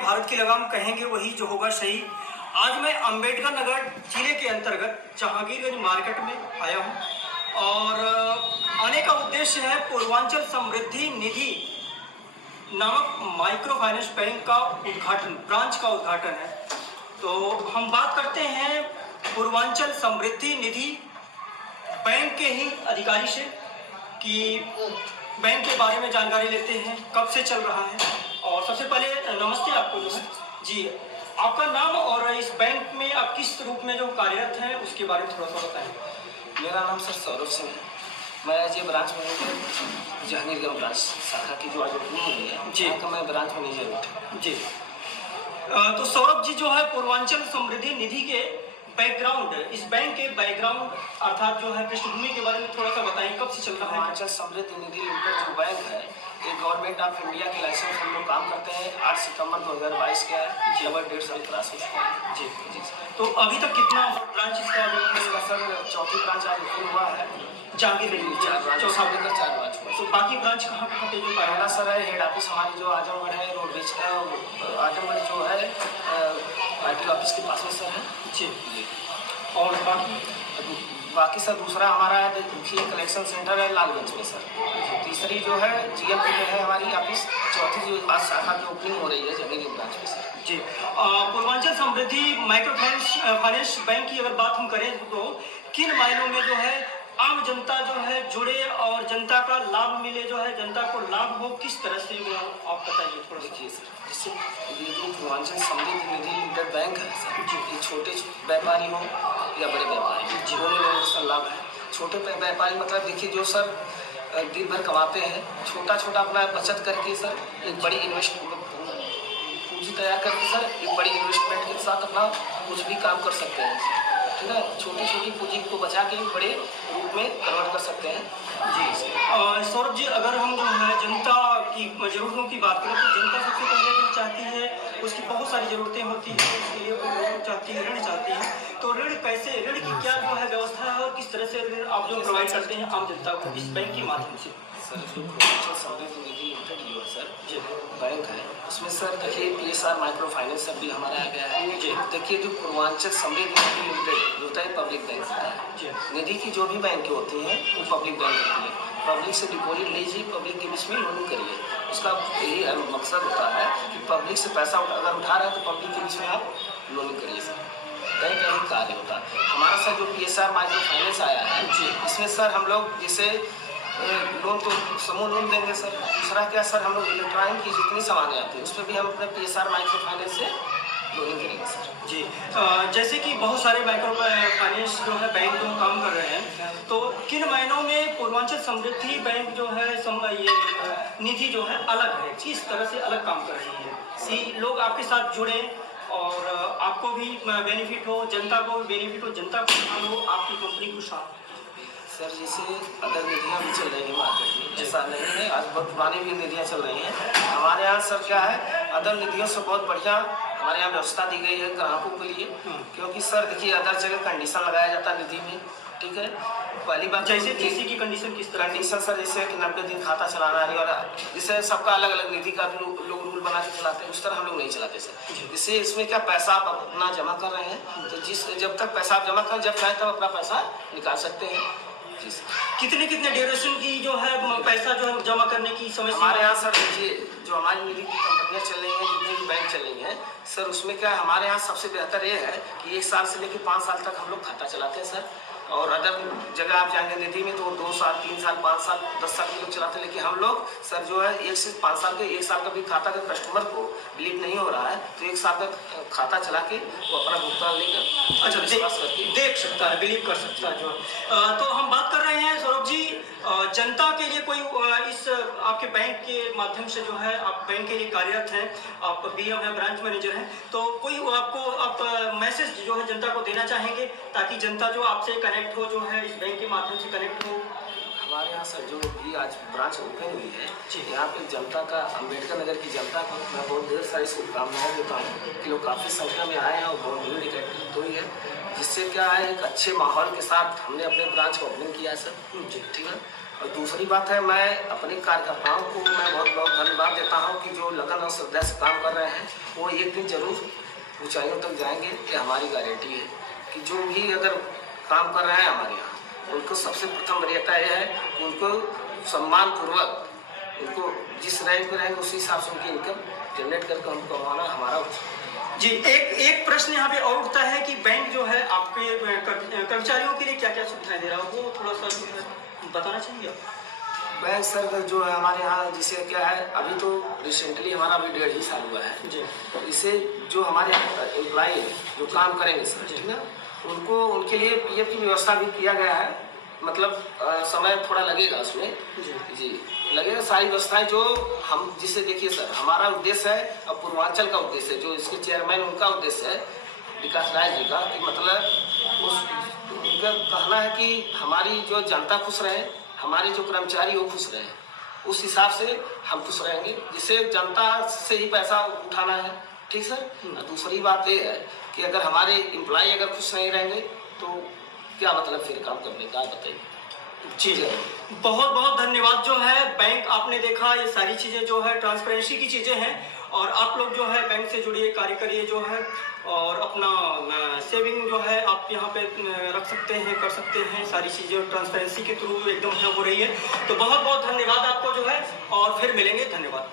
हैं भारत की लगाम, कहेंगे वही जो होगा सही। आज मैं अंबेडकर नगर जिले के अंतर्गत जहांगीरगंज मार्केट में आया हूं और आने का उद्देश्य है पूर्वांचल समृद्धि निधि नामक माइक्रो फाइनेंस बैंक का उद्घाटन, ब्रांच का उद्घाटन है। तो हम बात करते हैं पूर्वांचल समृद्धि निधि बैंक के ही अधिकारी से कि बैंक के बारे में जानकारी लेते हैं, कब से चल रहा है। और सबसे पहले नमस्ते आपको जो है जी, आपका नाम और इस बैंक में आप किस रूप में जो कार्यरत हैं उसके बारे में थोड़ा सा बताएं। मेरा नाम सर सौरभ सिंह है। मैं ये ब्रांच मैनेजर जहांगीरगंज ब्रांच शाखा की जो आज ओपनिंग हुई है जी का मैं ब्रांच मैनेजर हूँ जी। तो सौरभ जी जो है पूर्वांचल समृद्धि निधि के बैकग्राउंड, इस बैंक के बैकग्राउंड अर्थात जो है पृष्ठभूमि के बारे में थोड़ा सा बताएं, कब से चल रहा है। पूर्वांचल समृद्धि निधि लिमिटेड जो बैंक है ये गवर्नमेंट ऑफ इंडिया के लाइसेंस हम लोग काम करते हैं। 8 सितंबर 2022 का है, लगभग 1.5 साल क्रॉस हो चुका है जी जी। तो अभी तक कितना ब्रांच इसका सर चौथी ब्रांच आज ओपन हुआ है जहांगीरगंज में, चौथा लेकर 4 ब्रांच हुआ। तो बाकी ब्रांच कहाँ कहाँ पे जो पहला सर है हेड ऑफिस हमारी जो आजमगढ़ है, रोडवेज आजमगढ़ जो है IT ऑफिस के पास में सर है जी। और बाकी सर दूसरा हमारा देखिए कलेक्शन सेंटर है लालगंज में सर। तीसरी जो है GMP में है हमारी ऑफिस। चौथी जो आज शाखा की ओपनिंग हो रही है जहांगीरगंज ब्रांच में सर जी। पूर्वांचल समृद्धि माइक्रो फाइनेंस बैंक की अगर बात हम करें तो किन मायनों में जो है आम जनता जो है जुड़े और जनता का लाभ मिले, जो है जनता को लाभ हो, किस तरह से वो आप बताइए थोड़ा। देखिए सर, जिससे ये जो पूर्वांचल समृद्धि निधि लिमिटेड बैंक है सर जी, ये छोटे व्यापारी हो या बड़े व्यापारी दोनों लोगों को लाभ है। छोटे व्यापारी मतलब देखिए जो सर दिन भर कमाते हैं, छोटा छोटा अपना बचत करके सर एक बड़ी पूंजी तैयार करके सर एक बड़ी इन्वेस्टमेंट के साथ अपना कुछ भी काम कर सकते हैं, ठीक है। छोटी छोटी पूंजी को बचा के बड़े रूप में कन्वर्ट कर सकते हैं जी। सौरभ जी, अगर हम जो है जनता की जरूरतों की बात करें तो जनता सबसे पहले जो चाहती है उसकी बहुत सारी ज़रूरतें होती हैं, उसके लिए वो लोन चाहती है, ऋण चाहती है। तो ऋण कैसे, ऋण की क्या जो है व्यवस्था है और किस तरह से ऋण आप जो प्रोवाइड करते हैं आम जनता को इस बैंक के माध्यम से। सर जो पूर्वांचल समृद्धि निधि लिमिटेड जो है सर जो बैंक है उसमें सर देखिए PSR माइक्रो फाइनेंस सब भी हमारा आ गया है जी। देखिए जो पूर्वांचल समृद्धि निधि लिमिटेड होता है पब्लिक बैंक होता है जी। निधि की जो भी बैंक होती हैं वो पब्लिक बैंक होती है। पब्लिक से डिपॉजिट लीजिए, पब्लिक के बीच में लोन करिए, उसका यही मकसद होता है कि पब्लिक से पैसा अगर उठा रहे हैं तो पब्लिक के बीच में आप लोन करिए सर, बैंक का ही कार्य होता है हमारा। सर जो PSR माइक्रो फाइनेंस आया है जी, इसमें सर हम लोग जैसे लोन तो समूह लोन देंगे सर। दूसरा क्या सर, हम लोग इलेक्ट्रॉनिक की जितनी सामानें आती हैं उसमें भी हम अपने PSR माइक्रो फाइनेंस से लोनिंग करेंगे सर जी। जैसे कि बहुत सारे माइक्रो फाइनेंस जो है बैंक जो काम कर रहे हैं, तो किन महीनों में पूर्वांचल समृद्धि बैंक जो है ये निधि जो है अलग है, किस तरह से अलग काम कर रही है कि लोग आपके साथ जुड़े और आपको भी बेनिफिट हो, जनता को भी बेनिफिट हो, जनता को खुशहाल हो, आपकी कंपनी खुशहाल। सर जैसे अदर निधियाँ भी चल रही हैं मार्केट में, ऐसा नहीं है, आज बहुत पुरानी भी निधियाँ चल रही हैं। हमारे यहाँ सर क्या है, अदर निधियों से बहुत बढ़िया हमारे यहाँ व्यवस्था दी गई है ग्राहकों के लिए। क्योंकि सर देखिए अदर जगह कंडीशन लगाया जाता है निधि में, ठीक है। पहली बात जैसे की कंडीशन किस तरह कंडीशन सर जैसे कि 90 दिन खाता चलाना है और जैसे सबका अलग अलग निधि का लोग रूल बना के चलाते हैं, उस तरह हम लोग नहीं चलाते सर। जिससे इसमें क्या पैसा आप अपना जमा कर रहे हैं तो जब तक पैसा आप जमा कर, जब चाहे तब अपना पैसा निकाल सकते हैं जी सर। कितने ड्यूरेशन की जो है पैसा जो है जमा करने की समय हमारे यहाँ सर देखिए जो हमारी निधि की कंपनियाँ चल रही हैं, जितनी भी बैंक चल रही हैं सर, उसमें क्या है हमारे यहाँ सबसे बेहतर ये है कि 1 साल से लेकर 5 साल तक हम लोग खाता चलाते हैं सर। और अदर जगह आप जाएंगे निधि में तो 2 साल 3 साल 5 साल 10 साल के लोग चलाते हैं, लेकिन हम लोग सर जो है 1 से 5 साल के 1 साल का भी खाता का कस्टमर को बिलीव नहीं हो रहा है तो 1 साल का खाता चला के वो अपना भुगतान लेकर अच्छा देख सकता है, बिलीव कर सकता है जो। तो हम बात कर रहे हैं सौरभ जी, जनता के लिए कोई इस आपके बैंक के माध्यम से जो है आप बैंक के लिए कार्यरत हैं, आप BM है, ब्रांच मैनेजर हैं, तो कोई आपको आप मैसेज जो है जनता को देना चाहेंगे ताकि जनता जो आपसे कनेक्ट हो, जो है इस बैंक के माध्यम से कनेक्ट हो। हमारे यहाँ सर जो भी आज ब्रांच ओपन हुई है यहाँ पे जनता का, अम्बेडकर नगर की जनता को मैं बहुत ढेर सारी शुभकामनाएं देता हूँ कि लोग काफ़ी संख्या में आए हैं और बहुत भीड़ इकट्ठी हुई है, जिससे क्या है एक अच्छे माहौल के साथ हमने अपने ब्रांच को ओपनिंग किया है सर जी, ठीक है। और दूसरी बात है, मैं अपने कार्यकर्ताओं को मैं बहुत बहुत धन्यवाद देता हूँ कि जो लगन और श्रद्धा से काम कर रहे हैं वो एक दिन जरूर ऊंचाइयों तक जाएंगे। ये हमारी गारंटी है कि जो भी अगर काम कर रहे हैं हमारे यहाँ, उनको सबसे प्रथम वरीयता यह है कि उनको सम्मानपूर्वक, उनको जिस रैंक में रहेंगे उसी हिसाब से उनकी इनकम जनरेट करके उनको कमाना हमारा। जी, एक प्रश्न यहाँ पे और उठता है कि बैंक जो है आपके कर्मचारियों के लिए क्या क्या सुविधाएं दे रहा है, वो थोड़ा सा जो है बताना चाहिए आप। बैंक सर जो है हमारे यहाँ, जिसे क्या है, अभी तो रिसेंटली हमारा अभी 1.5 ही साल हुआ है जी। तो इससे जो हमारे एम्प्लॉई जो काम करेंगे सर, ठीक ना, उनको उनके लिए पीएफ की व्यवस्था भी किया गया है। मतलब समय थोड़ा लगेगा उसमें जी लगेगा। सारी व्यवस्थाएं जो हम, जिससे देखिए सर, हमारा उद्देश्य है और पूर्वांचल का उद्देश्य है, जो इसके चेयरमैन उनका उद्देश्य है विकास राय जी का, कि मतलब उनका कहना है कि हमारी जो जनता खुश रहे, हमारे जो कर्मचारी वो खुश रहे, उस हिसाब से हम खुश रहेंगे, जिससे जनता से ही पैसा उठाना है। ठीक सर। दूसरी बात ये है कि अगर हमारे एम्प्लॉय अगर खुश नहीं रहेंगे तो क्या मतलब फिर काम करने का, बताइए। जी, बहुत बहुत धन्यवाद। जो है बैंक, आपने देखा ये सारी चीज़ें जो है ट्रांसपेरेंसी की चीज़ें हैं, और आप लोग जो है बैंक से जुड़िए, कार्य करिए जो है, और अपना सेविंग जो है आप यहाँ पे रख सकते हैं, कर सकते हैं। सारी चीज़ें ट्रांसपेरेंसी के थ्रू एकदम हो रही है। तो बहुत बहुत धन्यवाद आपको जो है, और फिर मिलेंगे। धन्यवाद।